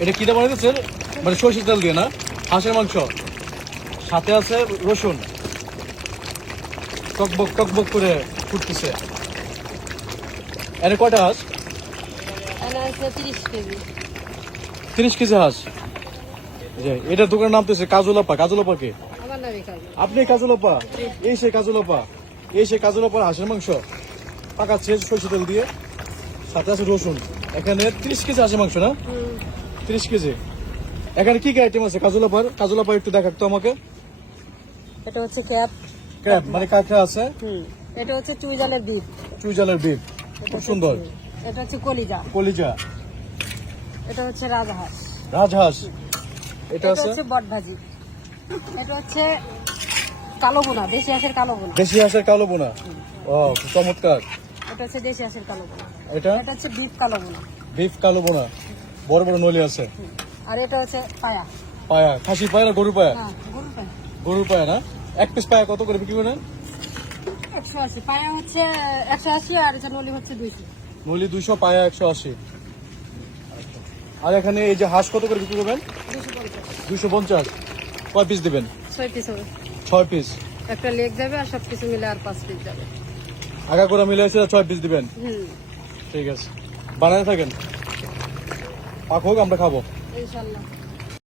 এটা কিটা বানাইতেছেন মানে সরষের তেল দিয়ে না? হাঁসের মাংস। সাথে আছে রসুন। টকবক টকবক করে ফুটতেছে। এর কয়টা হাঁস? তিরিশ কেজি। হাঁস। যে এটা দোকানের নাম তো কাজুলাপা। কাজুলাপা কে? আপনি কাজুলাপা? এই সে কাজুলাপা। এই সে কাজুলাপার হাঁসের মাংস। পাকাচ্ছে সরষে তেল দিয়ে। সাথে আছে রসুন। এখানে তিরিশ কেজি হাঁসের মাংস না? তিরিশ কেজি। এখানে কি কি আইটেম আছে? কাজুলাপার কাজুলাপা একটু দেখাতো আমাকে। এটা হচ্ছে ক্যাপ। ক্যাপ মানে কাঁকড়া আছে? হুম এটা হচ্ছে চুইজালের বিপ চুইজালের বিপ খুব সুন্দর। এটা হচ্ছে কলিজা। কলিজা। এটা হচ্ছে রাজহাঁস। রাজহাঁস। এটা হচ্ছে বট ভাজি এটা হচ্ছে কালো বোনা দেশি হাঁসের কালো বোনা দেশি হাঁসের কালো বোনা ও চমৎকার। এটা হচ্ছে দেশি হাঁসের কালো বোনা এটা? এটা হচ্ছে বিফ কালো বোনা বিফ কালো বোনা বড় বড় নলি আছে। আর এটা হচ্ছে পায়া। পায়া খাসি পায়া না গরু পায়া? হ্যাঁ গরুর পায়া। গরুর পায়া না? এক পিস পায়া কত করে বিক্রি করেন? একশো আশি। পায়া হচ্ছে একশো আশি আর এটা নলি হচ্ছে দুইশো। নলি দুইশো পায়া একশো আশি। আর এখানে এই যে হাঁস কত করে বিক্রি করবেন? দুশো পঞ্চাশ। কয় পিস দেবেন? ছয় পিস হবে। ছয় পিস একটা লেগ যাবে আর সব কিছু মিলে আর পাঁচ পিস যাবে। আগা করে মিলে এসে ছয় পিস দিবেন? হুম। ঠিক আছে। বানাতে থাকেন? পাক হোক আমরা খাব। ইনশাল্লাহ।